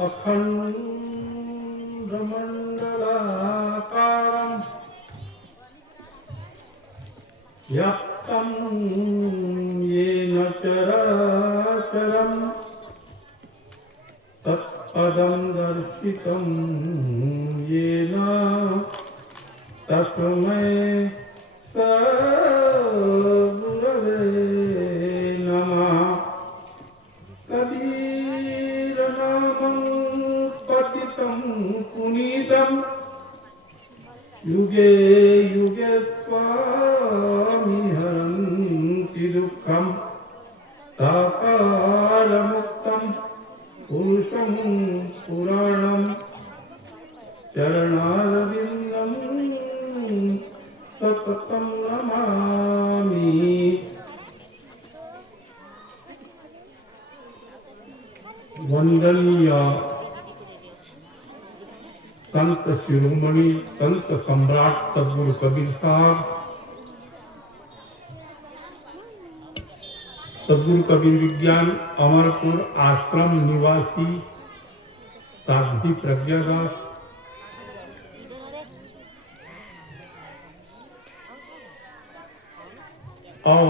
अखण्डमण्डलाकारम् व्याप्तं येन चराचरम् तत्पदं दर्शितं येन तस्मै श्रीगुरवे नमः। कबीरनामं पतितं पुनीतं युगे युगे स्वामी हरन्ति दुःखं साकारमुक्तं पुरुषं पुराणं चरणारविन्दं सततं नमामि। वंदनीय संत शिरोमणि संत सम्राट सद्गुरु कबीर साहब, सद्गुरु कबीर विज्ञान अमरपुर आश्रम निवासी साध्वी प्रज्ञादास, और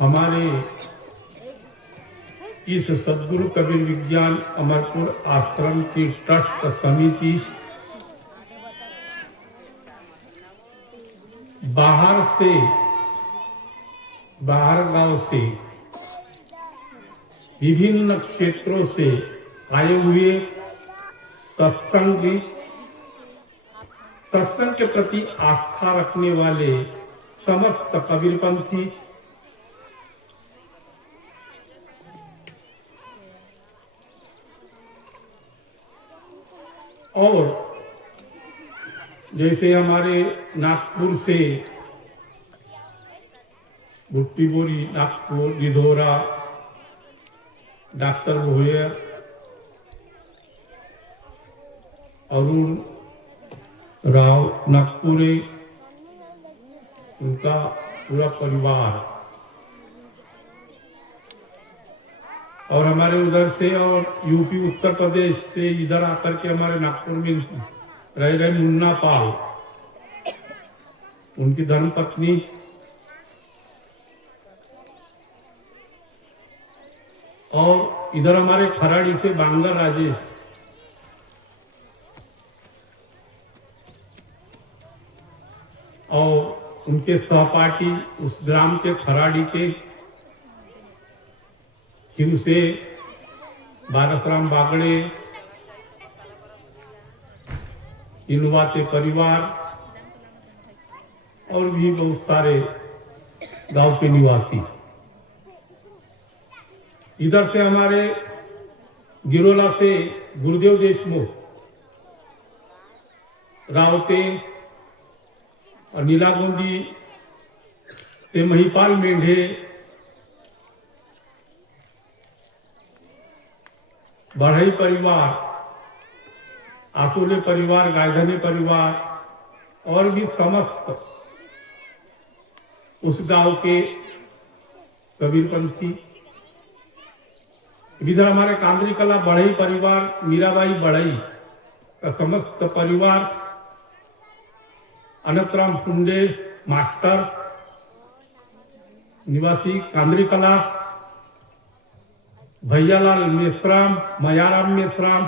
हमारे इस सद्गुरु कबीर विज्ञान अमरपुर आश्रम की ट्रस्ट समिति बाहर गांव से विभिन्न क्षेत्रों से आए हुए सत्संग के प्रति आस्था रखने वाले समस्त कबीरपंथी और जैसे हमारे नागपुर से भुट्टीबोरी, नागपुर, गिधौरा, डॉक्टर भोयर, अरुण राव नागपुरे, उनका पूरा परिवार, और हमारे उधर से और यूपी उत्तर प्रदेश से इधर आकर के हमारे नागपुर में रह रहे मुन्ना पाल, उनकी धर्मपत्नी, और इधर हमारे खराड़ी से बांगर राजेश, और उनके सहपाठी उस ग्राम के खराड़ी के हिम से बारसराम बागड़े, इनवाते परिवार और भी बहुत सारे गांव के निवासी। इधर से हमारे गिरोला से गुरुदेव देशमुख, रावते और नीलागुंदी से महिपाल मेंढे, बढ़ई परिवार, आसोले परिवार, गायधनी परिवार और भी समस्त उस गांव के कबीरपंथी। इधर हमारे कांदरी कला बढ़ई परिवार, मीराबाई बढ़ई का समस्त परिवार, अनंतराम फुंडे मास्टर निवासी कांदरी कला, भैयालाल मेश्राम, मयाराम मेश्राम,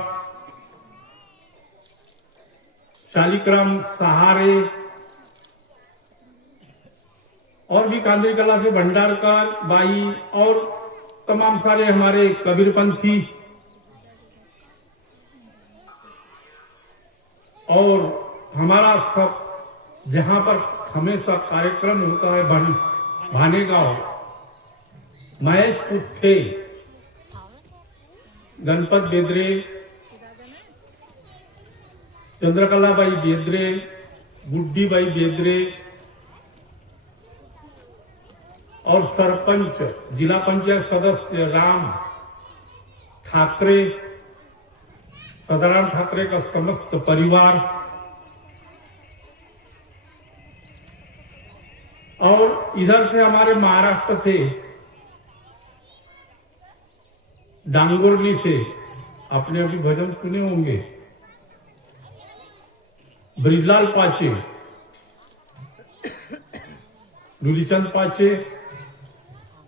शालिग्राम सहारे, और भी कांदरी कला से भंडारकर बाई और तमाम सारे हमारे कबीरपंथी। और हमारा सब जहां पर हमेशा कार्यक्रम होता है भानेगांव, महेश पुथे, गणपत बेदरे, चंद्रकला बाई बेदरे, गुड्डी बाई बेदरे, और सरपंच जिला पंचायत सदस्य राम ठाकरे, सदाराम ठाकरे का समस्त परिवार, और इधर से हमारे महाराष्ट्र से डांगोरली से आपने अभी भजन सुने होंगे, ब्रिजलाल पाचे, लूलीचंद पाचे,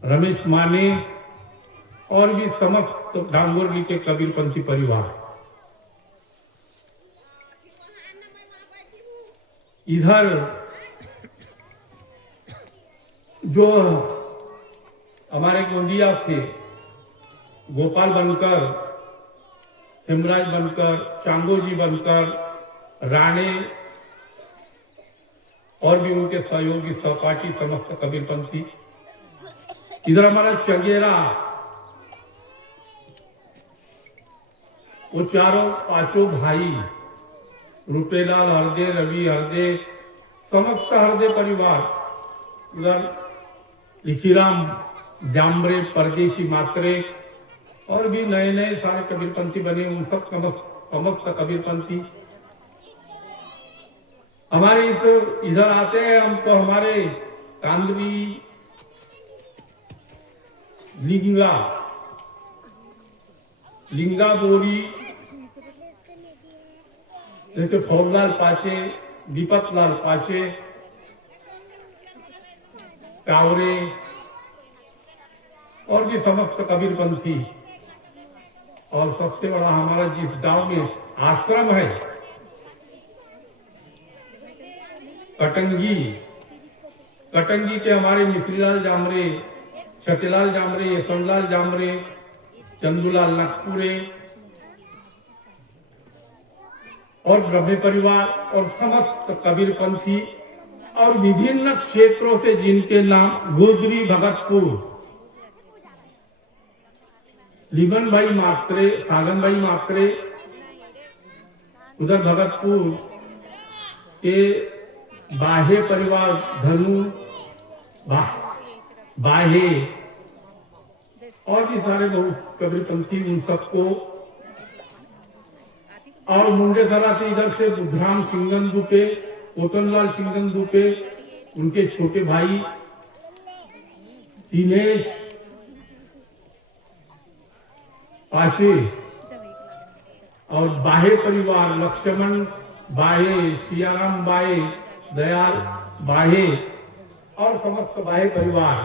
रमेश माने और भी समस्त डांगोरली के कबीरपंथी परिवार। इधर जो हमारे गोंदिया से गोपाल बनकर, हेमराज बनकर, चांगोजी बनकर, राणे और भी उनके सहयोगी सहपाठी समस्त कबीरपंथी। इधर हमारा चंगेरा, वो चारों पांचों भाई, रूपेलाल हरदे, रवि हरदे, समस्त हरदे परिवार। उधर लिखीराम जामरे, परदेशी मात्रे और भी नए नए सारे कबीरपंथी बने, उन सब समस्त कबीरपंथी हमारे इस इधर आते हैं। हमको हमारे कांदवी, लिंगा बोरी, जैसे फौजलाल पाचे, दीपकलाल पाचे, कावरे और भी समस्त कबीरपंथी। और सबसे बड़ा हमारा जिस गांव में आश्रम है, कटंगी, कटंगी के हमारे मिश्रीलाल जामरे, छतेलाल जामरे, यशवंतलाल जामरे, चंदूलाल नागपुरे और ब्रह्मे परिवार और समस्त कबीरपंथी और विभिन्न क्षेत्रों से जिनके नाम गोदरी, भगतपुर, लीमन भाई मात्रे, सागन भाई मात्रे, उधर भगतपुर के बाहे परिवार, धनु, बाहे और भी सारे बहुत कबीरपंथी, उन सबको। और मुंडेसरा से इधर से बुद्धराम सिंगन दुपे, कोटनलाल सिंगन दुपे, उनके छोटे भाई दिनेश पाचे और बाहे परिवार, लक्ष्मण बाहे, सियाराम बाहे, दयाल बाहे और समस्त बाहे परिवार।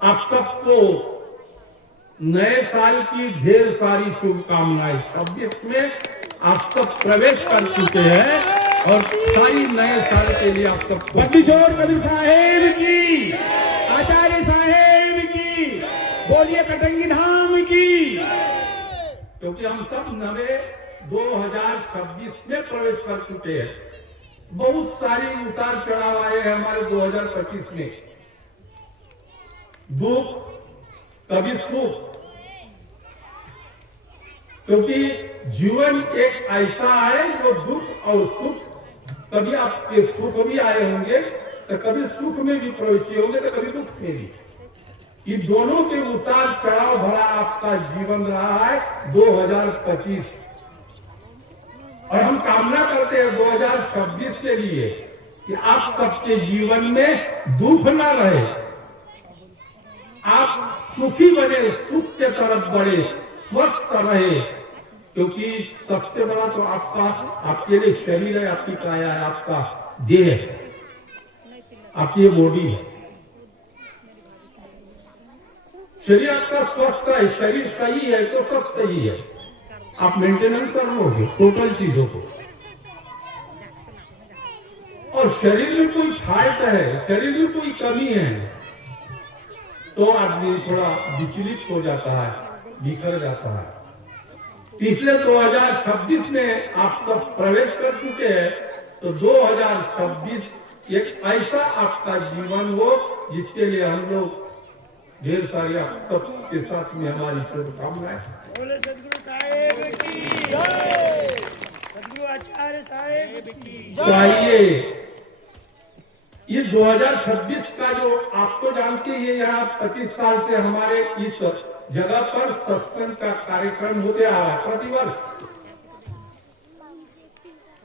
आप सबको नए साल की ढेर सारी शुभकामनाएं। 26 में आप सब प्रवेश कर चुके हैं और सारी नए साल के लिए आप सब बद्दीचोर कबीर साहेब की, आचार्य साहेब की, बोलिए कटंगी धाम की। क्योंकि हम सब नवे 2026 में प्रवेश कर चुके हैं। बहुत सारी उतार चढ़ाव आए हैं हमारे 2025 में, दुख कभी सुख, क्योंकि जीवन एक ऐसा है जो दुख और सुख, कभी आपके सुख भी आए होंगे तो कभी सुख में भी प्रवेश किए होंगे तो कभी दुख में भी। ये दोनों के उतार चढ़ाव भरा आपका जीवन रहा है 2025। और हम कामना करते हैं 2026 के लिए कि आप सबके जीवन में दुख ना रहे, आप सुखी बने, सुख के तरफ बढ़े, स्वस्थ रहे। क्योंकि सबसे बड़ा तो आपका, आपके लिए शरीर है, आपकी काया है, आपका देह है, आपकी बॉडी है। शरीर आपका स्वस्थ है, शरीर सही है तो सब सही है। आप मेंटेनेंस कर लोगे टोटल चीजों को। और शरीर में कोई फाल्ट है, शरीर में कोई कमी है तो आदमी थोड़ा विचलित हो जाता है, बिखर जाता है। पिछले 2026 में आप सब प्रवेश कर चुके हैं, तो 2026 एक ऐसा आपका जीवन हो जिसके लिए हम लोग ढेर सारी आप सबके साथ में हमारी शुभकामनाएं। बोले सदगुरु साहेब की जय, सदगुरु आचार्य साहेब की चाहिए। ये 2026 का जो आपको जानते हैं, यहाँ 25 साल से हमारे इस जगह पर सत्संग का कार्यक्रम होते आ रहा है प्रतिवर्ष।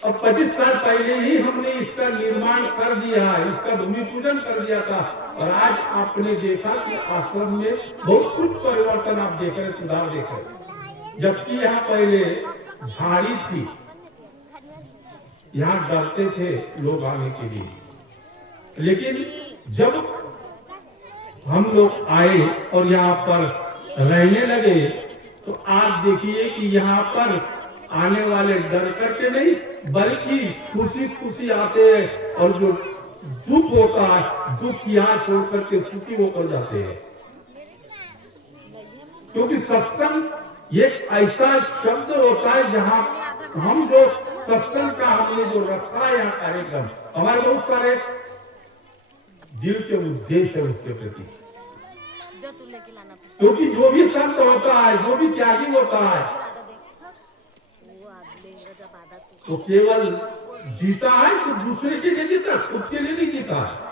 और 25 साल पहले ही हमने इसका निर्माण कर दिया है, इसका भूमि पूजन कर दिया था और आज आपने देखा कि आश्रम में बहुत कुछ परिवर्तन आप देख रहे, सुधार देख रहे। जबकि यहाँ पहले झाड़ी थी, यहाँ डरते थे लोग आने के लिए, लेकिन जब हम लोग आए और यहाँ पर रहने लगे तो आज देखिए कि यहाँ पर आने वाले डर करके नहीं बल्कि खुशी खुशी आते हैं, और जो दुख होता है दुख यहाँ छोड़ करके सुखी होकर जाते हैं। क्योंकि सत्संग एक ऐसा शब्द होता है जहाँ हम जो सत्संग का हमने जो रखा है यहाँ कार्यक्रम, हमारे बहुत सारे दिल के उद्देश्य है उसके प्रति। क्योंकि जो भी संत होता है, जो भी त्यागी होता है, तो केवल जीता है तो दूसरे के लिए जीता, खुद के लिए नहीं जीता है,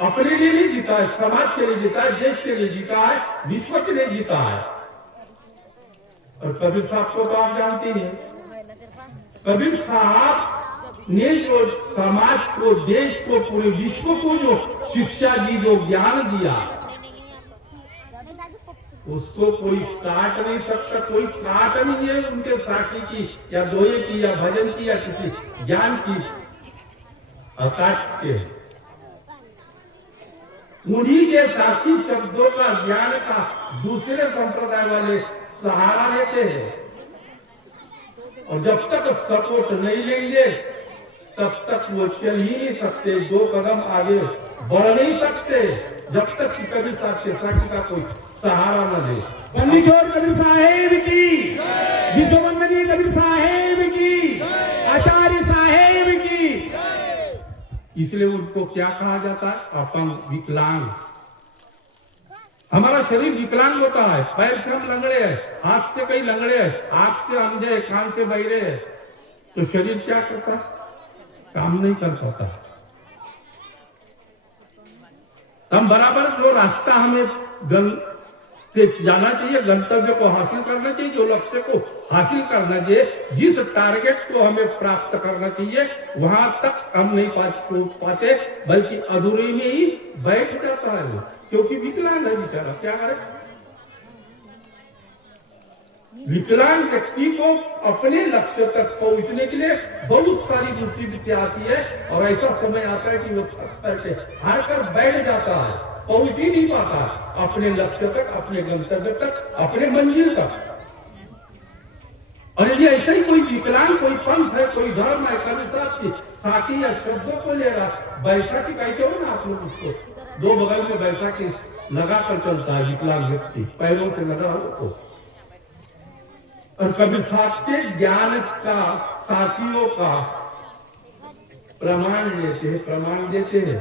अपने लिए नहीं जीता है, समाज के लिए जीता है, देश के लिए जीता है, विश्व के लिए जीता है। और कबीर साहब को तो आप जानते हैं, कबीर साहब ने जो समाज को, देश को, पूरे विश्व को जो शिक्षा दी, जो ज्ञान दिया, उसको कोई काट नहीं सकता, कोई काट नहीं है उनके साथी की या दोहे की या भजन की या किसी ज्ञान की अकाट के। उन्हीं के साथी शब्दों का, ज्ञान का दूसरे संप्रदाय वाले सहारा लेते हैं, और जब तक सपोर्ट नहीं लेंगे तब तक वो चल ही नहीं सकते, 2 कदम आगे बढ़ नहीं सकते, जब तक कि कबीर साहब के साथी का कोई सहारा न दे। बंदीछोड़ कबीर साहेब की, विश्ववंदनीय कबीर साहेब की, आचार्य साहेब की। इसलिए उनको क्या कहा जाता है? अपंग, विकलांग। हमारा शरीर विकलांग होता है, पैर से हम लंगड़े हैं, हाथ से कई लंगड़े हैं, आंख से अंधे, कान से बहिरे हैं, तो शरीर क्या करता है? काम नहीं कर पाता। हम बराबर जो रास्ता हमें से जाना चाहिए, गंतव्य को हासिल करना चाहिए, जो लक्ष्य को हासिल करना चाहिए, जिस टारगेट को हमें प्राप्त करना चाहिए, वहां तक हम नहीं पाते, बल्कि अधूरे में ही बैठ जाता है वो, क्योंकि विकलांग है बेचारा। क्या करे? विकलांग व्यक्ति को अपने लक्ष्य तक पहुंचने के लिए बहुत सारी मुसीबतें आती है, और ऐसा समय आता है कि वो थक करके हार कर बैठ जाता है, पहुंच ही नहीं पाता अपने लक्ष्य तक, अपने गंतव्य तक, अपने मंजिल तक। और यदि ऐसा ही कोई विकलांग, कोई पंथ है, कोई धर्म है, कबीर साहब की साथी या शब्दों को ले रहा, बैसाखी कहते हो ना आप लोग उसको, 2 बगल में बैसाखी लगा कर चलता है विकलांग व्यक्ति, पैरों से लगा हो तो। और कबीर साहब के ज्ञान का, साथियों का प्रमाण लेते हैं, प्रमाण देते हैं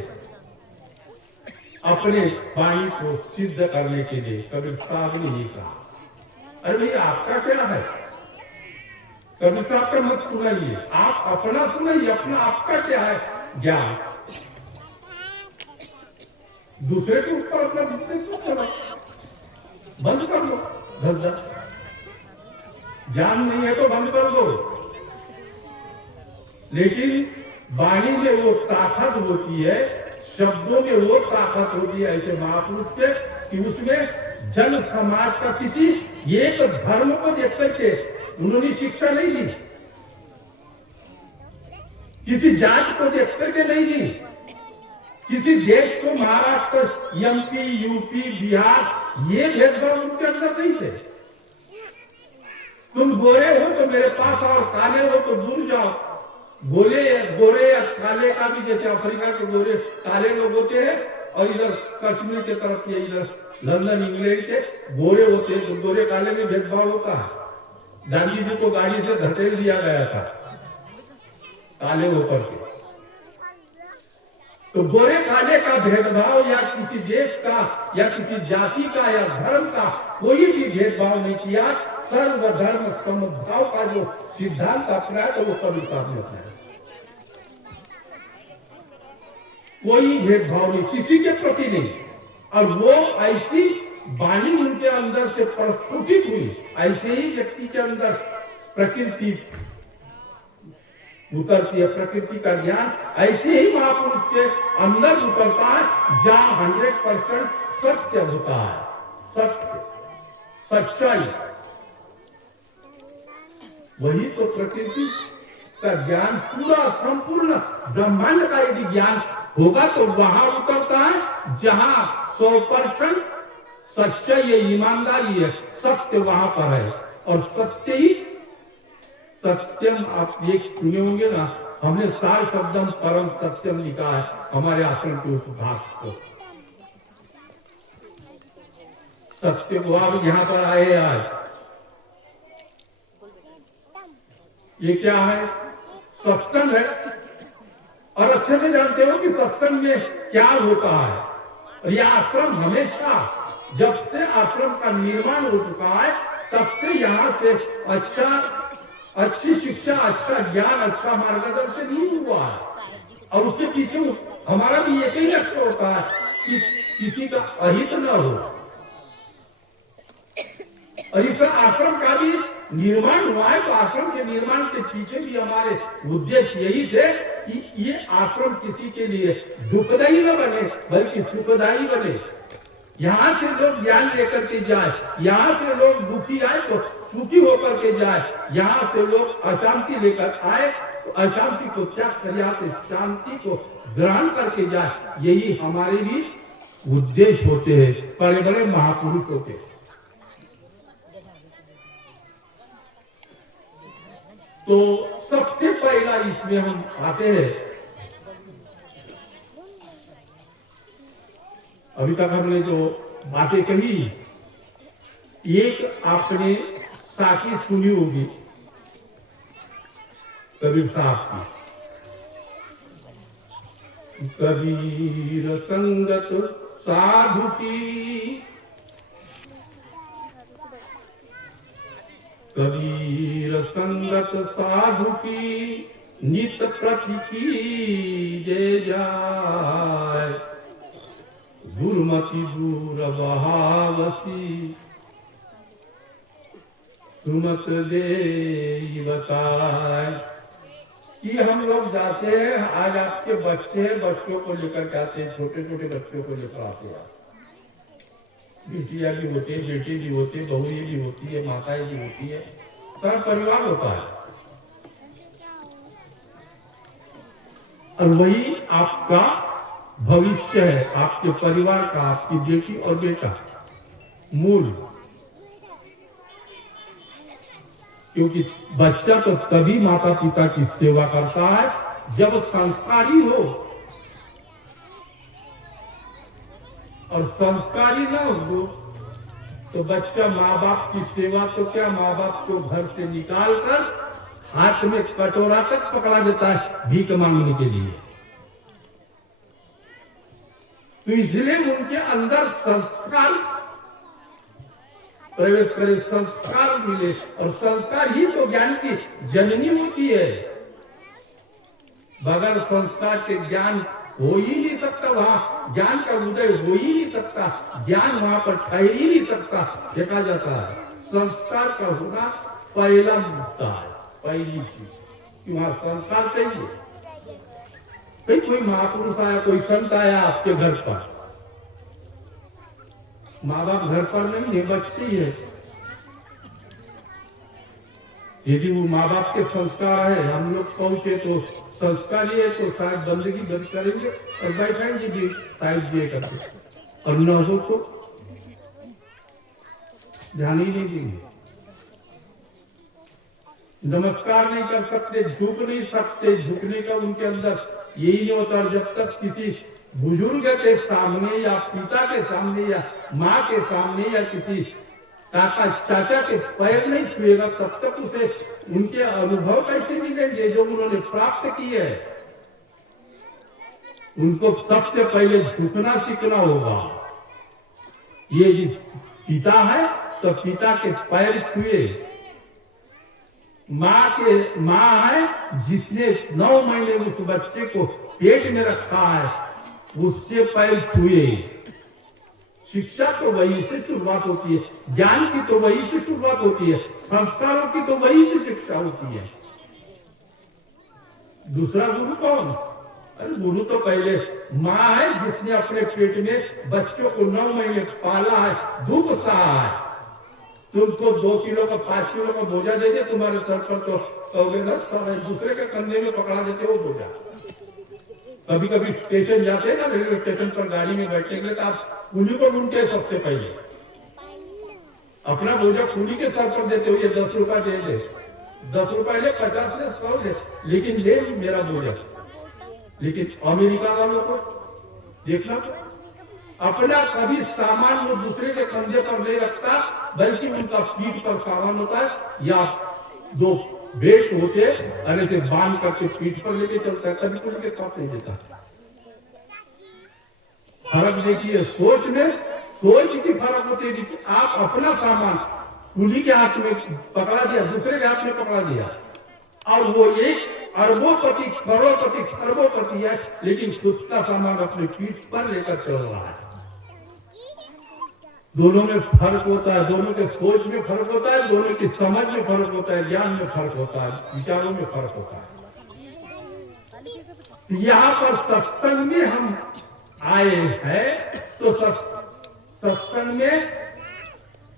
अपने वाणी को सिद्ध करने के लिए। कबीर साहब ने ये कहा, अरे भैया आपका क्या है? कबीर साहब का मत सुनाइए, आप अपना सुनाइए, अपना आपका क्या है ज्ञान, दूसरे के ऊपर अपना बिजनेस मत करो, बंद कर लो धंधा। ज्ञान नहीं है तो बंद कर दो, लेकिन वाणी में वो ताकत होती है, शब्दों में वो ताकत होती है ऐसे महापुरुष के, कि उसमें जन समाज का किसी एक धर्म को देख करके उन्होंने शिक्षा नहीं दी, किसी जात को देख करके नहीं दी, किसी देश को, महाराष्ट्र, एमपी, यूपी, बिहार, ये भेदभाव उनके अंदर नहीं थे। तुम गोरे हो तो मेरे पास आओ, काले हो तो दूर जाओ। गोरे या काले का भी, जैसे अफ्रीका के गोरे काले लोग होते हैं, और इधर कश्मीर के तरफ के, इधर लंदन, इंग्लैंड के गोरे होते हैं, तो गोरे काले में भेदभाव होता है। गांधी जी को गाड़ी से धकेल दिया गया था काले होकर के। तो गोरे काले का भेदभाव, या किसी देश का, या किसी जाति का, या धर्म का कोई भी भेदभाव नहीं किया। सर्वधर्म समभाव का जो सिद्धांत अपनाया, तो वो कबीर साहब ने अपनाया। कोई भेदभाव नहीं, किसी के प्रति नहीं, और वो ऐसी वाणी उनके अंदर से प्रस्फुटित हुई, ऐसे ही व्यक्ति के अंदर प्रकृति उतरती है, प्रकृति का ज्ञान ऐसे ही महापुरुष के अंदर उतरता है जहां 100% सत्य होता है, सत्य सच्चाई। वही तो प्रकृति का ज्ञान पूरा संपूर्ण ब्रह्मांड का यदि ज्ञान होगा तो वहां उतरता है जहां 100% सच्चाई है, ईमानदारी है, सत्य वहां पर है। और सत्य ही सत्यम, आप ये सुने होंगे ना, हमने सार शब्दम परम सत्यम लिखा है हमारे आश्रम के उस भाग को। सत्य को आप यहाँ पर आए आज, ये क्या है? सत्संग है। और अच्छे से जानते हो कि सत्संग में क्या होता है। और यह आश्रम हमेशा, जब से आश्रम का निर्माण हो चुका है तब से यहाँ से अच्छी शिक्षा, अच्छा ज्ञान, अच्छा मार्गदर्शन नहीं हुआ है। और उसके पीछे हमारा भी एक ही लक्ष्य होता है कि किसी का अहित न हो। और इस आश्रम का भी निर्माण हुआ है तो आश्रम के निर्माण के पीछे भी हमारे उद्देश्य यही थे कि ये आश्रम किसी के लिए दुखदायी न बने बल्कि सुखदायी बने। यहाँ से लोग ज्ञान लेकर के जाए, यहाँ से लोग दुखी आए तो सुखी होकर के जाए, यहाँ से लोग अशांति लेकर आए तो अशांति को त्याग कर यहाँ से शांति को ग्रहण करके जाए। यही हमारे भी उद्देश्य होते हैं, बड़े बड़े महापुरुष होते हैं। तो सबसे पहला इसमें हम आते हैं, अभी तक हमने जो बातें कही, एक आपने साखी सुनी होगी कबीर साहब की, कबीर संगत साधु की, कबीर संगत साधु की, नित प्रति की जय जाय, दुर्मति दूर बहावसी, सुमत दे बताए। कि हम लोग जाते हैं, आज आपके बच्चों को लेकर जाते हैं, छोटे छोटे बच्चों को लेकर आते हैं। बेटियां भी होती है, बेटे भी होते हैं, बहुएं भी होती है, माताएं भी होती है, सारा परिवार होता है। और वही आपका भविष्य है, आपके परिवार का, आपकी बेटी और बेटा मूल। क्योंकि बच्चा तो तभी माता पिता की सेवा करता है जब संस्कारी हो, और संस्कारी ना हो तो बच्चा माँ बाप की सेवा तो क्या, माँ बाप को घर से निकाल कर हाथ में कटोरा तक पकड़ा देता है भीख मांगने के लिए। तो इसलिए उनके अंदर संस्कार प्रवेश करे, संस्कार मिले, और संस्कार ही तो ज्ञान की जननी होती है। बगैर संस्कार के ज्ञान हो ही नहीं सकता, वहां ज्ञान का उदय हो ही नहीं सकता, ज्ञान वहां पर ठहर ही नहीं सकता। देखा जाता है संस्कार का होना पहला मुद्दा है, पहली चीज कि वहां संस्कार चाहिए। भाई कोई महापुरुष आया, कोई संत आया आपके घर पर, माँ बाप घर पर नहीं है, बच्चे ही है। यदि वो माँ बाप के संस्कार है, हम लोग पहुंचे तो संस्कार ही है, तो शायद बंदगी बंद करेंगे और बैठेंगे भी शायद ये करते, और न हो तो ध्यान ही नहीं देंगे, नमस्कार नहीं कर सकते, झुक नहीं सकते, झुकने का उनके अंदर यही नहीं होता। और जब तक किसी बुजुर्ग के सामने या पिता के सामने या माँ के सामने या किसी काका चाचा के पैर नहीं छुएगा तब तक उसे उनके अनुभव कैसे मिलेंगे जो उन्होंने प्राप्त किए है। उनको सबसे पहले झुकना सीखना होगा। ये पिता है तो पिता के पैर छुए, माँ है जिसने 9 महीने उस बच्चे को पेट में रखा है, उसके पैर छुए। शिक्षा तो वही से शुरुआत होती है, ज्ञान की तो वही से शुरुआत होती है, संस्कारों की तो वही से शिक्षा होती है। दूसरा गुरु कौन? अरे गुरु तो पहले माँ है जिसने अपने पेट में बच्चों को 9 महीने पाला है, दुख सहा है। तुमको 2 किलो का 5 किलो का बोझा दे दे तुम्हारे सर पर तो कहोगे ना सारा दूसरे के कंधे में पकड़ा देते हो बोझा। कभी कभी स्टेशन जाते हैं ना, रेलवे स्टेशन पर गाड़ी में बैठने के लिए तो आप कुली को ढूंढते हैं सबसे पहले, अपना बोझा कुली के सर पर देते हो, ये 10 रुपया दे दे, 10 रुपया ले, 50 ले, 100 ले, लेकिन ले मेरा बोझा। लेकिन अमेरिका वालों को देखना, अपना कभी सामान वो दूसरे के कंधे पर नहीं रखता, बल्कि उनका पीठ पर सामान होता है या 2 बेल्ट होते, अरे से बांध करके पीठ पर लेके चलता है, कभी कोई के साथ नहीं देता। फर्क देखिए सोच में, सोच की फर्क होती है कि आप अपना सामान कुली के हाथ में पकड़ा दिया, दूसरे के हाथ में पकड़ा दिया, और वो एक अरबोपति, करोड़पति, खरबोपति है, लेकिन खुद का सामान अपने पीठ पर लेकर चल रहा है। दोनों में फर्क होता है, दोनों के सोच में फर्क होता है, दोनों की समझ में फर्क होता है, ज्ञान में फर्क होता है, विचारों में फर्क होता है। यहाँ पर सत्संग में हम आए हैं, तो सत्संग में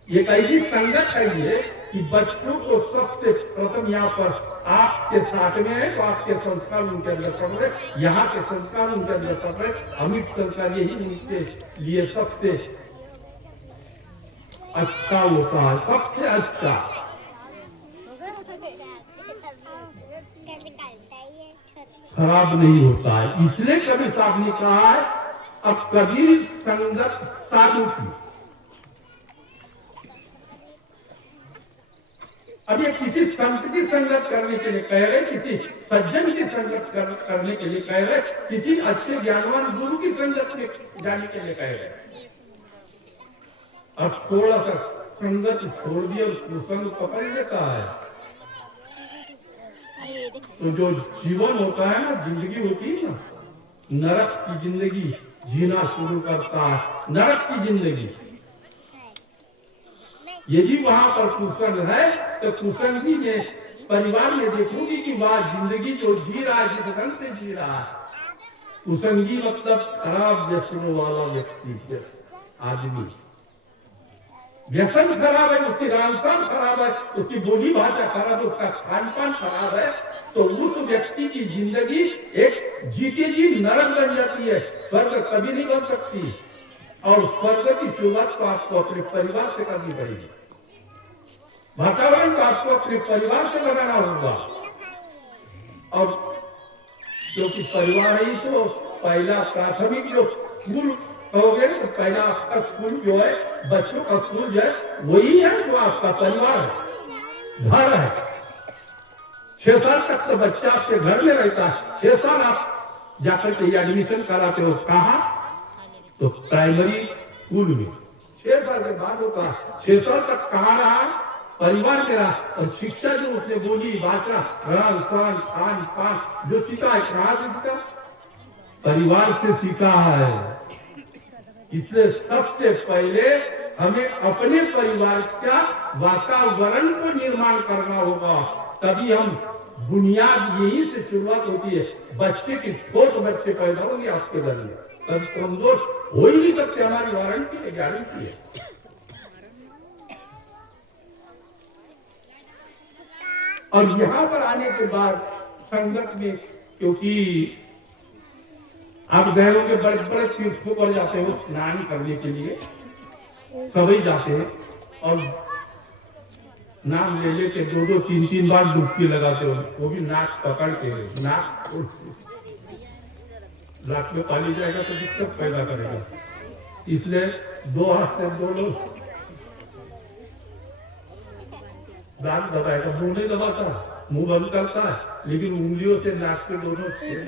एक ऐसी संगत है ये कि बच्चों को सबसे प्रथम यहाँ पर आपके साथ में है, तो आपके संस्कार उनके अंदर पड़ रहे, यहाँ के संस्कार उनके अंदर पड़ रहे, अमित संस्कार यही उनके लिए सबसे अच्छा होता है, सबसे अच्छा। खराब नहीं होता है, इसलिए कबीर साहब ने कहा है, अब कबीर संगत साधु की। अब ये किसी संत की संगत करने के लिए कह रहे, किसी सज्जन की संगत करने के लिए कह रहे, किसी अच्छे ज्ञानवान गुरु की संगत में जाने के लिए कह रहे। अब थोड़ा सा संगत छोड़ दिया, कुसंग पकड़ लेता है, तो जो जीवन होता है ना, जिंदगी होती है ना, नरक की जिंदगी जीना शुरू करता है, नरक की जिंदगी। यदि वहां पर कुसंग है तो कुसंगी ने परिवार में देखोगी कि वह जिंदगी जो जी रहा है, जिस ढंग से जी रहा है, कुसंगी मतलब खराब व्यसनों वाला व्यक्ति, आदमी। व्यसन खराब है, उसकी रानसान खराब है, उसकी बोली भाषा खराब है, उसका खान पान खराब है, तो उस व्यक्ति की जिंदगी एक जीते जी नरक बन जाती है, स्वर्ग कभी नहीं बन सकती। और स्वर्ग की शुरुआत तो आपको अपने परिवार से करनी पड़ेगी, वातावरण को आपको अपने परिवार से बनाना होगा। और क्योंकि परिवार ही तो पहला प्राथमिक जो स्कूल कहोगे, तो पहला आपका स्कूल जो है, बच्चों का स्कूल जो है, वही है जो आपका परिवार है, घर है। 6 साल तक तो बच्चा आपके घर में रहता है, 6 साल आप जाकर के एडमिशन कराते हो, कहाँ? तो प्राइमरी स्कूल में 6 साल के बाद होता है। 6 साल तक कहाँ रहा? परिवार में रहा। और शिक्षा जो उसने बोली, भाषा, रहन सहन, खान पान जो सीखा है, कहाँ से सीखा? परिवार से सीखा है। इसलिए सबसे पहले हमें अपने परिवार का वातावरण को निर्माण करना होगा, तभी हम बुनियाद यही से शुरुआत होती है। बच्चे की छोट बच्चे पैदा होंगे आपके घर में, तब कमजोर हो ही नहीं सकते, हमारी वारंटी है, गारंटी है। और यहाँ पर आने के बाद संगत में, क्योंकि आप गए होंगे बड़े बड़े तीर्थों पर जाते हो स्नान करने के लिए, सभी जाते हैं और नाम ले लेके 2-2, 3-3 बार डुबकी लगाते हो, वो भी नाक पकड़ के। नाक नाक में पानी जाएगा तो दिक्कत पैदा करेगा, इसलिए 2 हाथ से दोनों दांत दबाएगा, मुंह नहीं दबाता, मुंह बंद करता है, लेकिन उंगलियों से नाक के दोनों छेद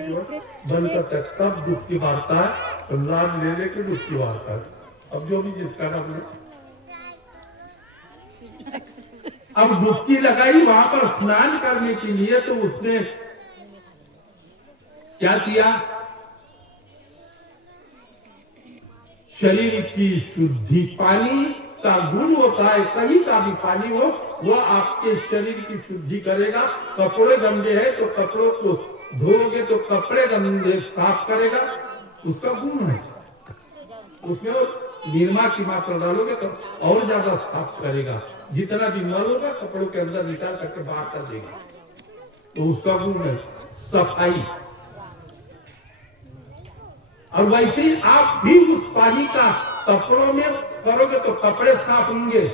बंद करता है, तब डुबकी मारता है, तो नाम ले लेके डुबकी मारता है। अब जो भी जिसका नाम ले, अब डुबकी लगाई वहां पर स्नान करने के लिए, तो उसने क्या किया? शरीर की शुद्धि, पानी का गुण होता है, कहीं का भी पानी हो, वो आपके शरीर की शुद्धि करेगा। कपड़े गंदे हैं तो कपड़ों को धोओगे तो कपड़े गंदे साफ करेगा, उसका गुण है। उसमें वो निरमा की मात्रा डालोगे तो और ज्यादा साफ करेगा। जितना भी मल होगा कपड़ों के अंदर निकाल करके बाहर कर देगा, तो उसका गुण है सफाई। और वैसे ही आप भी उस पानी का कपड़ों में करोगे तो कपड़े साफ होंगे,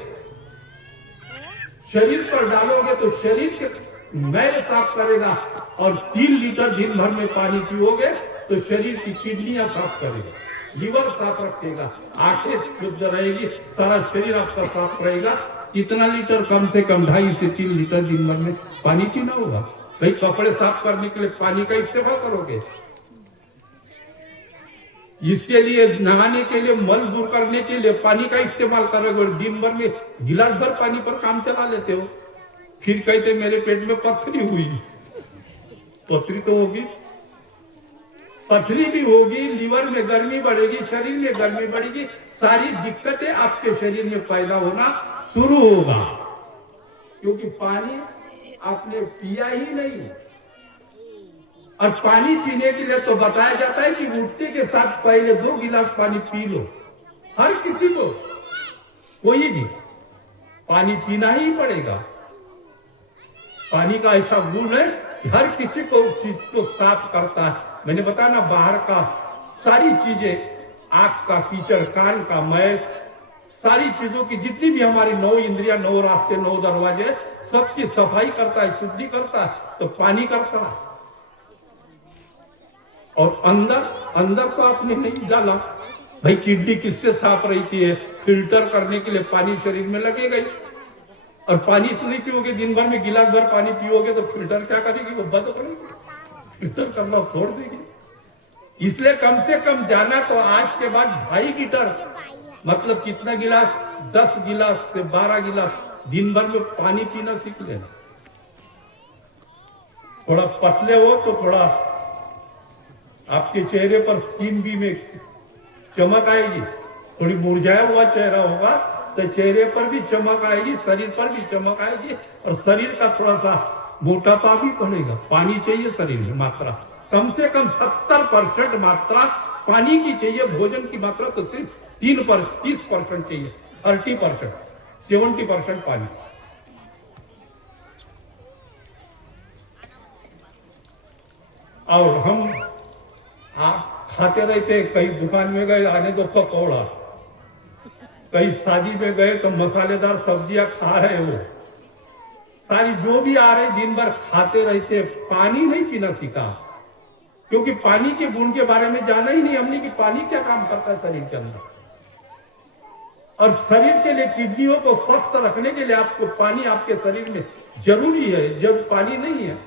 शरीर पर डालोगे तो शरीर के मैल साफ करेगा। और 3 लीटर दिन भर में पानी पियोगे तो शरीर की किडनियां साफ करेगा, लीवर साफ रखेगा, आंखें शुद्ध रहेगी, सारा शरीर आपका साफ रहेगा। कितना लीटर? कम से कम 2.5 से 3 लीटर दिन भर में पानी पीना होगा। भाई कपड़े साफ करने के लिए पानी का इस्तेमाल करोगे, इसके लिए नहाने के लिए, मल दूर करने के लिए पानी का इस्तेमाल करोगे। और दिन भर में गिलास भर पानी पर काम चला लेते हो, फिर कहते मेरे पेट में पथरी हुई। पथरी तो होगी, पथरी भी होगी, लीवर में गर्मी बढ़ेगी, शरीर में गर्मी बढ़ेगी, सारी दिक्कतें आपके शरीर में पैदा होना शुरू होगा, क्योंकि पानी आपने पिया ही नहीं। और पानी पीने के लिए तो बताया जाता है कि उठते के साथ पहले 2 गिलास पानी पी लो। हर किसी को, कोई भी पानी पीना ही पड़ेगा। पानी का ऐसा गुण है कि हर किसी को उस चीज को साफ करता है। मैंने बताया ना, बाहर का सारी चीजें, आंख का कीचड़, कान का मैल, सारी चीजों की जितनी भी हमारी 9 इंद्रियां, 9 रास्ते, 9 दरवाजे, सबकी सफाई करता है, शुद्धि करता है, तो पानी करता है। और अंदर तो आपने नहीं डाला। भाई किडनी किससे साफ रहती है? फिल्टर करने के लिए पानी शरीर में लगेगा ही। और पानी से नहीं पियोगे, दिन भर में गिलास भर पानी पियोगे तो फिल्टर क्या करेगी? वो बंद करेगी, फिल्टर करना छोड़ देगी। इसलिए कम से कम जाना तो आज के बाद 2.5 लीटर, मतलब कितना गिलास? 10 गिलास से 12 गिलास दिन भर में पानी पीना सीख लेना। थोड़ा पतले हो तो थोड़ा आपके चेहरे पर स्किन भी में चमक आएगी। थोड़ी मुरझाया हुआ चेहरा होगा तो चेहरे पर भी चमक आएगी, शरीर पर भी चमक आएगी, और शरीर का थोड़ा सा मोटापा भी बढ़ेगा। पानी चाहिए शरीर में, मात्रा कम से कम 70% मात्रा पानी की चाहिए। भोजन की मात्रा तो सिर्फ 30% चाहिए, 30%, 70% पानी। और हम खाते रहते, कहीं दुकान में गए, आने दो पकौड़ा, कहीं शादी में गए तो मसालेदार सब्जियां खा रहे हो, सारी जो भी आ रहे दिन भर खाते रहते, पानी नहीं पीना सीखा। क्योंकि पानी के गुण के बारे में जाना ही नहीं हमने कि पानी क्या काम करता है शरीर के अंदर। और शरीर के लिए, किडनियों को स्वस्थ रखने के लिए आपको पानी आपके शरीर में जरूरी है। जब पानी नहीं है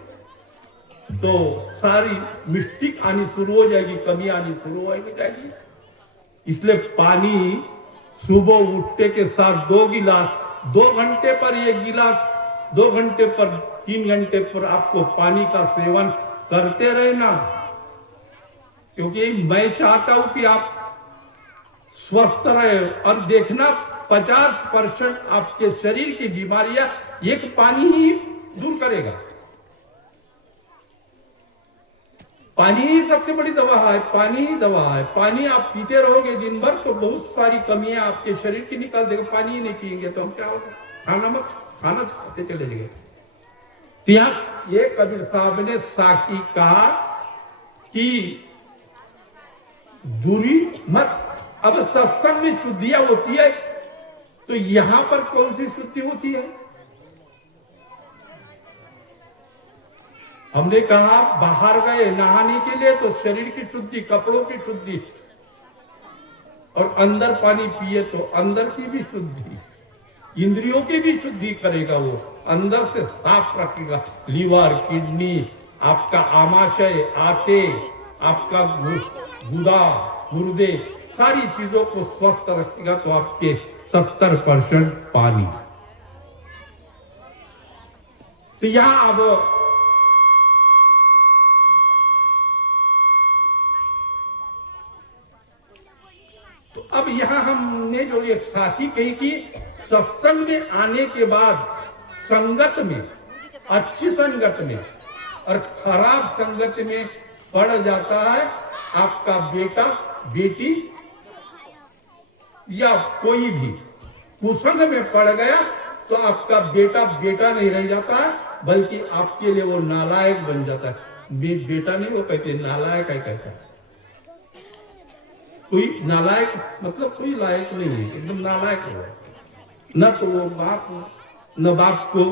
तो सारी मिस्टेक आनी शुरू हो जाएगी, कमी आनी शुरू हो जाएगी। इसलिए पानी सुबह उठते के साथ 2 गिलास, 2 घंटे पर 1 गिलास, 2 घंटे पर 3 घंटे पर आपको पानी का सेवन करते रहना। क्योंकि मैं चाहता हूं कि आप स्वस्थ रहे। और देखना 50% आपके शरीर की बीमारियां एक पानी ही दूर करेगा। पानी ही सबसे बड़ी दवा है, पानी ही दवा है। पानी आप पीते रहोगे दिन भर तो बहुत सारी कमियां आपके शरीर की निकल देगा। पानी ही नहीं पिएंगे तो हम क्या होगा? खाना खाते चले जाएंगे। तो यहाँ ये कबीर साहब ने साखी कहा कि दूरी मत। अब सत्संग में शुद्धियां होती है तो यहां पर कौन सी शुद्धि होती है? हमने कहा बाहर गए नहाने के लिए तो शरीर की शुद्धि, कपड़ों की शुद्धि, और अंदर पानी पिए तो अंदर की भी शुद्धि, इंद्रियों की भी शुद्धि करेगा। वो अंदर से साफ रखेगा। लीवर, किडनी, आपका आमाशय, आते, आपका गुदा, गुर्दे, सारी चीजों को स्वस्थ रखेगा। तो आपके 70% पानी। तो यहां अब अब यहां हमने जो एक साथी कही कि सत्संग में आने के बाद संगत में, अच्छी संगत में और खराब संगत में पड़ जाता है आपका बेटा बेटी या कोई भी कुसंग में पड़ गया तो आपका बेटा बेटा नहीं रह जाता है, बल्कि आपके लिए वो नालायक बन जाता है। बेटा नहीं, वो कहते नालायक है, कहता है कोई नालायक मतलब कोई लायक नहीं है, एकदम नालायक हो गया। न तो वो बाप, न बाप को,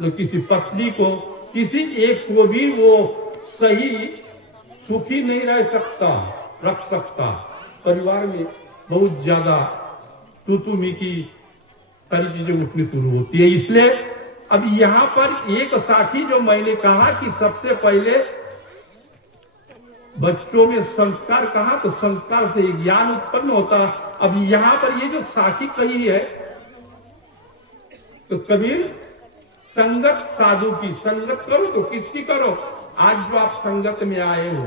न किसी पत्नी को, किसी एक को भी वो सही सुखी नहीं रह सकता, रख सकता। परिवार में बहुत ज्यादा तुतुमी की सारी चीजें उठनी शुरू होती है। इसलिए अब यहाँ पर एक साखी जो मैंने कहा कि सबसे पहले बच्चों में संस्कार कहा तो संस्कार से ज्ञान उत्पन्न होता। अब यहाँ पर ये जो साखी कही है तो कबीर संगत साधु की संगत करो तो किसकी करो। आज जो आप संगत में आए हो,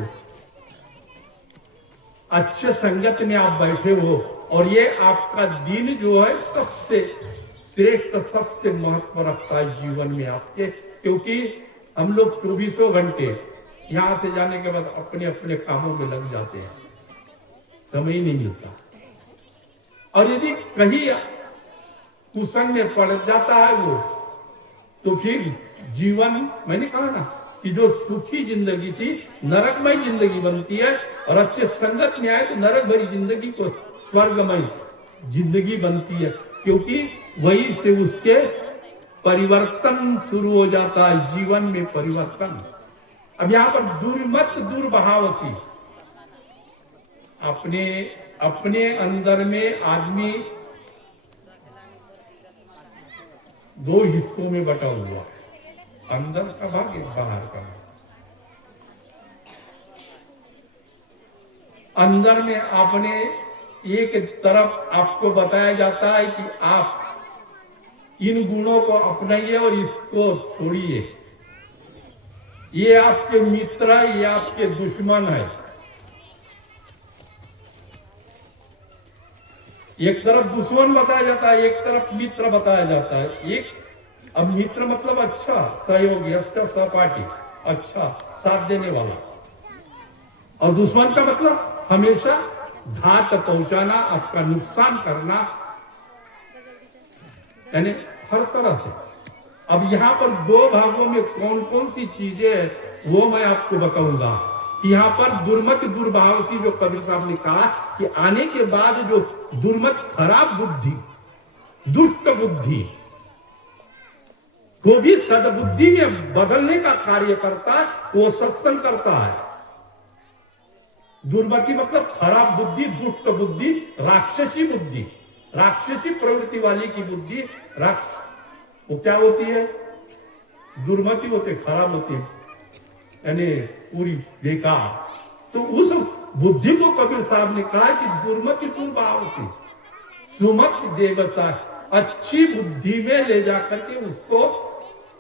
अच्छे संगत में आप बैठे हो और ये आपका दिन जो है सबसे श्रेष्ठ सबसे महत्व रखता है जीवन में आपके, क्योंकि हम लोग 24 घंटे यहां से जाने के बाद अपने अपने कामों में लग जाते हैं, समय ही नहीं मिलता। और यदि कहीं कुसंग में पड़ जाता है वो, तो फिर जीवन, मैंने कहा ना कि जो सुखी जिंदगी थी नरकमय जिंदगी बनती है, और अच्छे संगत में आए तो नरक भरी जिंदगी को स्वर्गमय जिंदगी बनती है, क्योंकि वही से उसके परिवर्तन शुरू हो जाता है, जीवन में परिवर्तन। अब यहां पर दुर्मत दुर्भावसी, अपने अपने अंदर में आदमी दो हिस्सों में बटा हुआ है, अंदर का भाग एक बाहर का भाग। अंदर में अपने एक तरफ आपको बताया जाता है कि आप इन गुणों को अपनाइए और इसको छोड़िए, ये आपके मित्र है, ये आपके दुश्मन है। एक तरफ दुश्मन बताया जाता है, एक तरफ मित्र बताया जाता है। एक अब मित्र मतलब अच्छा सहयोगी, अच्छा सहपाठी, अच्छा साथ देने वाला, और दुश्मन का मतलब हमेशा घात पहुंचाना, आपका नुकसान करना, यानी हर तरह से। अब यहाँ पर दो भागों में कौन कौन सी चीजें है वो मैं आपको बताऊंगा कि यहाँ पर दुर्मत दुर्भावसी जो कबीर साहब ने कहा कि आने के बाद जो दुर्मत खराब बुद्धि, दुष्ट बुद्धि, वो भी सद्बुद्धि में बदलने का कार्य करता है, वो सत्संग करता है। दुर्मति मतलब खराब बुद्धि, दुष्ट बुद्धि, राक्षसी बुद्धि, राक्षसी प्रवृत्ति वाली की बुद्धि, वो क्या होती है? दुर्मति होते, खराब होती है, यानी पूरी बेकार। तो उस बुद्धि को कबीर साहब ने कहा कि दुर्मति दुर्भावसी, सुमत देवता, अच्छी बुद्धि में ले जाकर के उसको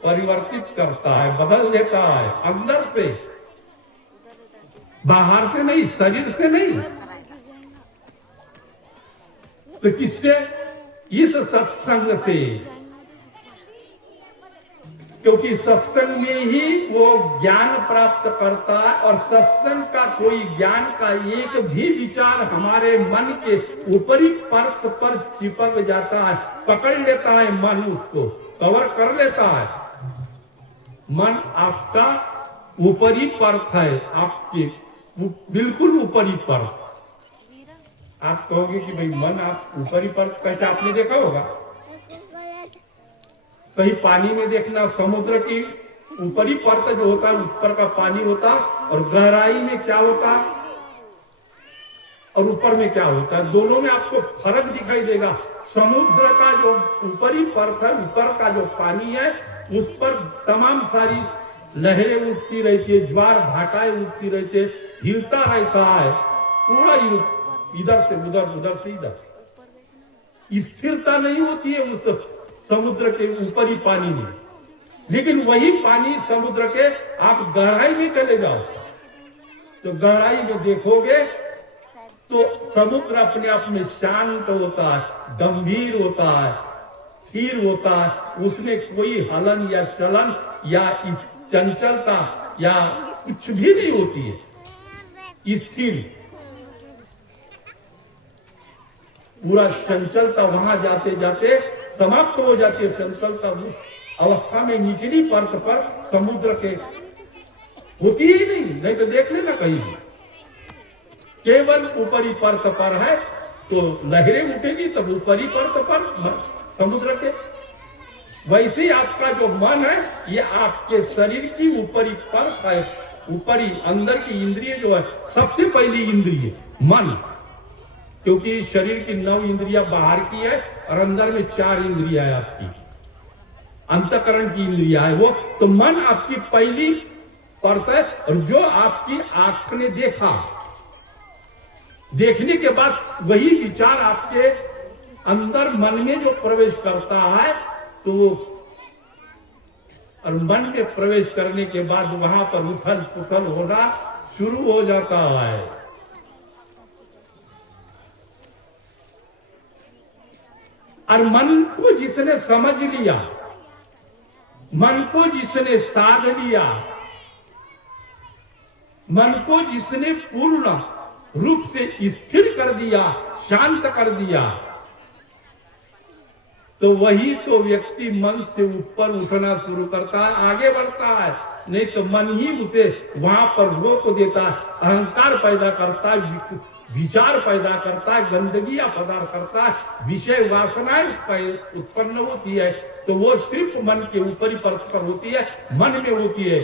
परिवर्तित करता है, बदल देता है, अंदर से, बाहर से नहीं, शरीर से नहीं। तो किससे? इस सत्संग से, क्योंकि सत्संग में ही वो ज्ञान प्राप्त करता है, और सत्संग का कोई ज्ञान का एक भी विचार हमारे मन के ऊपरी परत पर चिपक जाता है, पकड़ लेता है मन, उसको कवर कर लेता है। मन आपका ऊपरी परत है, आपके बिल्कुल ऊपरी परत। आप कहोगे कि भाई मन आप ऊपरी परत कैसे? आपने देखा होगा कहीं पानी में, देखना समुद्र की ऊपरी परत जो होता है, ऊपर का पानी होता, और गहराई में क्या होता और ऊपर में क्या होता है, दोनों में आपको फर्क दिखाई देगा। समुद्र का जो ऊपरी परत है, ऊपर का जो पानी है, उस पर तमाम सारी लहरें उठती रहती है, ज्वार भाटाएं उठती रहती है, हिलता रहता है, पूरा इधर से उधर, उधर से इधर, स्थिरता नहीं होती है उस समुद्र के ऊपरी पानी में। लेकिन वही पानी समुद्र के आप गहराई में चले जाओ तो गहराई में देखोगे तो समुद्र अपने आप में शांत होता है, गंभीर होता है, स्थिर होता है, उसमें कोई हलन या चलन या चंचलता या कुछ भी नहीं होती है, स्थिर। पूरा चंचलता वहां जाते जाते समाप्त हो जाती है। चंचलता उस अवस्था में निचली परत पर समुद्र के होती ही नहीं तो देख लेना कहीं भी, केवल ऊपरी परत पर है तो लहरें उठेगी, तब ऊपरी परत पर समुद्र के। वैसे ही आपका जो मन है ये आपके शरीर की ऊपरी परत है, ऊपरी अंदर की इंद्रिय जो है, सबसे पहली इंद्रिय मन, क्योंकि शरीर की 9 इंद्रियां बाहर की है और अंदर में 4 इंद्रियां है आपकी, अंतःकरण की इंद्रियां है वो। तो मन आपकी पहली परत है, और जो आपकी आंख ने देखा, देखने के बाद वही विचार आपके अंदर मन में जो प्रवेश करता है, तो वो और मन में प्रवेश करने के बाद वहां पर उथल पुथल होना शुरू हो जाता है। और मन को जिसने समझ लिया, मन को जिसने साध लिया, मन को जिसने पूर्ण रूप से स्थिर कर दिया, शांत कर दिया, तो वही तो व्यक्ति मन से ऊपर उठना शुरू करता है, आगे बढ़ता है। नहीं तो मन ही उसे वहां पर रोक देता है, अहंकार पैदा करता है, विचार पैदा करता है, गंदगियां पैदा करता है, विषय वासनाएं उत्पन्न होती है। तो वो सिर्फ मन के ऊपरी परत पर होती है, मन में होती है।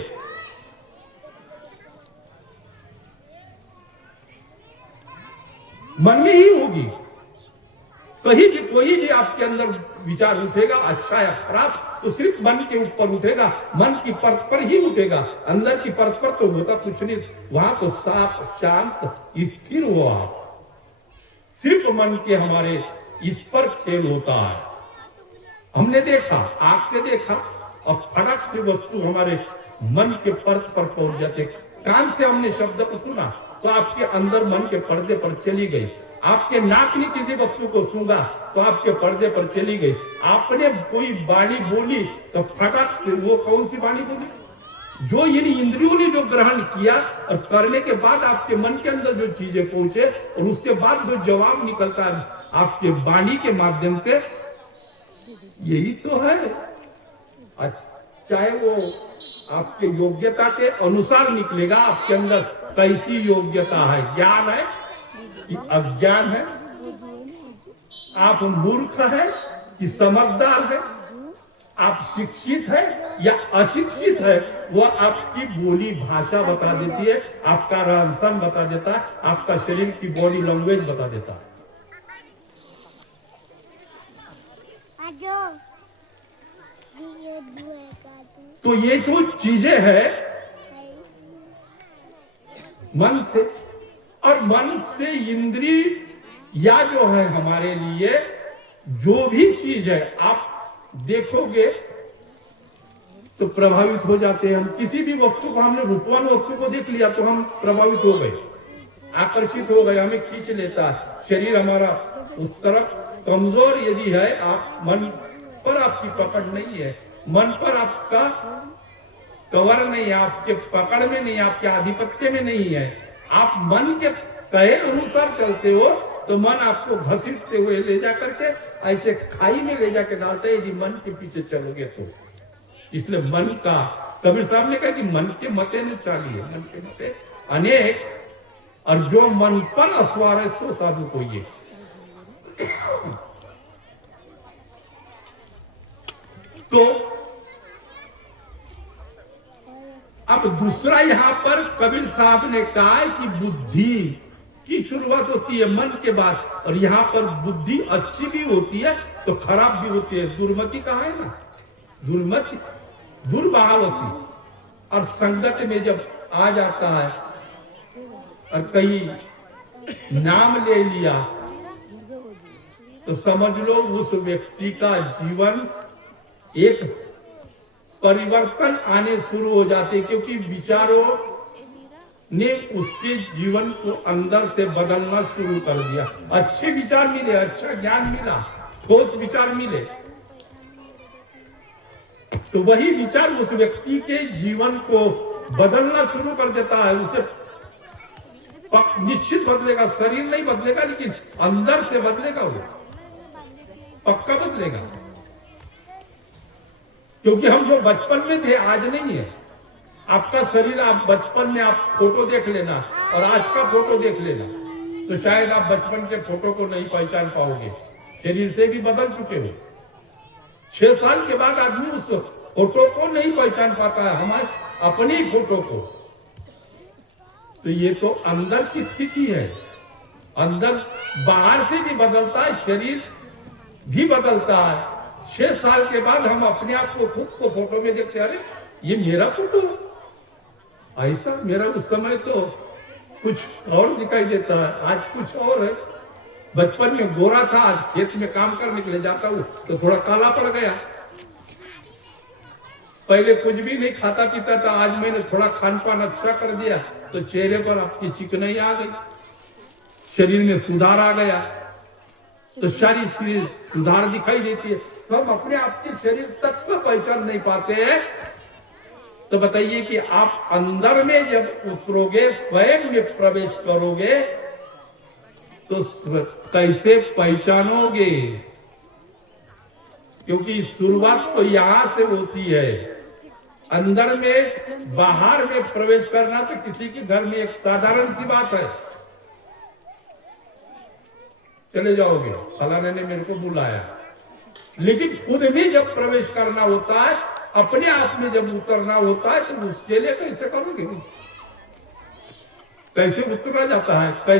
मन में ही होगी। कहीं भी कोई भी आपके अंदर विचार उठेगा, अच्छा या खराब, तो सिर्फ मन के ऊपर उठेगा, मन की परत पर ही उठेगा। अंदर की परत पर तो होता कुछ नहीं, वहां तो साफ शांत स्थिर हो आप। सिर्फ मन के हमारे इस पर खेल होता है। हमने देखा, आंख से देखा, और फटक से वस्तु हमारे मन के परत पर पहुंच जाते। कान से हमने शब्द को सुना तो आपके अंदर मन के पर्दे पर चली गई। आपके नाक ने किसी वस्तु को सूंघा तो आपके पर्दे पर चली गई। आपने कोई वाणी बोली तो फटक से वो कौन सी वाणी बोली, जो इन इंद्रियों ने जो ग्रहण किया और करने के बाद आपके मन के अंदर जो चीजें पहुंचे, और उसके बाद जो जवाब निकलता है आपके वाणी के माध्यम से, यही तो है। चाहे वो आपके योग्यता के अनुसार निकलेगा, आपके अंदर कैसी योग्यता है, ज्ञान है कि अज्ञान है, आप मूर्ख है कि समझदार है, आप शिक्षित है या अशिक्षित है, वह आपकी बोली भाषा बता देती है, आपका रहन सहन बता देता है, आपका शरीर की बॉडी लैंग्वेज बता देता है। तो ये जो चीजें है मन से, और मन से इंद्रिय या जो है हमारे लिए जो भी चीज है आप देखोगे तो प्रभावित हो जाते हैं। हम किसी भी वस्तु को, हमने रूपवान वस्तु को देख लिया तो हम प्रभावित हो गए, आकर्षित हो गए, हमें खींच लेता है। शरीर हमारा उस तरफ कमजोर यदि है, आप मन पर आपकी पकड़ नहीं है, मन पर आपका कवर नहीं है, आपके पकड़ में नहीं, आपके आधिपत्य में नहीं है, आप मन के कहे अनुसार चलते हो, तो मन आपको घसीटते हुए ले जा करके ऐसे खाई में ले जाके डालते हैं, यदि मन के पीछे चलोगे तो। इसलिए मन का, कबीर साहब ने कहा कि मन के मते न चालिए, मन के मते अनेक, और जो मन पर असवार है सो साधु को ये। तो अब दूसरा यहां पर कबीर साहब ने कहा कि बुद्धि की शुरुआत होती है मन के बाद, और यहां पर बुद्धि अच्छी भी होती है तो खराब भी होती है। दुर्मति कहा है ना, दुर्मति दुर्भावसी, और संगत में जब आ जाता है और कहीं नाम ले लिया तो समझ लो उस व्यक्ति का जीवन एक परिवर्तन आने शुरू हो जाते, क्योंकि विचारों ने उसके जीवन को अंदर से बदलना शुरू कर दिया। अच्छे विचार मिले, अच्छा ज्ञान मिला, ठोस विचार मिले, तो वही विचार उस व्यक्ति के जीवन को बदलना शुरू कर देता है, उसे निश्चित बदलेगा। शरीर नहीं बदलेगा लेकिन अंदर से बदलेगा, वो पक्का बदलेगा। क्योंकि हम जो बचपन में थे आज नहीं है। आपका शरीर, आप बचपन में आप फोटो देख लेना और आज का फोटो देख लेना, तो शायद आप बचपन के फोटो को नहीं पहचान पाओगे। शरीर से भी बदल चुके हो। 6 साल के बाद आदमी उस फोटो को नहीं पहचान पाता है, हमारे अपने ही फोटो को। तो ये तो अंदर की स्थिति है। अंदर बाहर से भी बदलता है, शरीर भी बदलता है। 6 साल के बाद हम अपने आप को, खुद को फोटो में देखते, अरे ये मेरा फोटो ऐसा, मेरा उस समय तो कुछ और दिखाई देता है, आज कुछ और है। बचपन में गोरा था, आज खेत में काम करने के लिए जाता हूँ तो थोड़ा काला पड़ गया। पहले कुछ भी नहीं खाता पीता था, आज मैंने थोड़ा खान पान अच्छा कर दिया तो चेहरे पर आपकी चिकनाई आ गई, शरीर में सुधार आ गया, तो सारी शरीर सुधार दिखाई देती है। तो हम अपने आप के शरीर तक को पहचान नहीं पाते हैं। तो बताइए कि आप अंदर में जब उतरोगे, स्वयं में प्रवेश करोगे, तो कैसे पहचानोगे? क्योंकि शुरुआत तो यहां से होती है। अंदर में, बाहर में प्रवेश करना तो किसी के घर में एक साधारण सी बात है, चले जाओगे, फलाने ने मेरे को बुलाया। लेकिन खुद में जब प्रवेश करना होता है, अपने आप में जब उतरना होता है, तो उसके लिए कैसे करोगे? कैसे उतरा जाता है?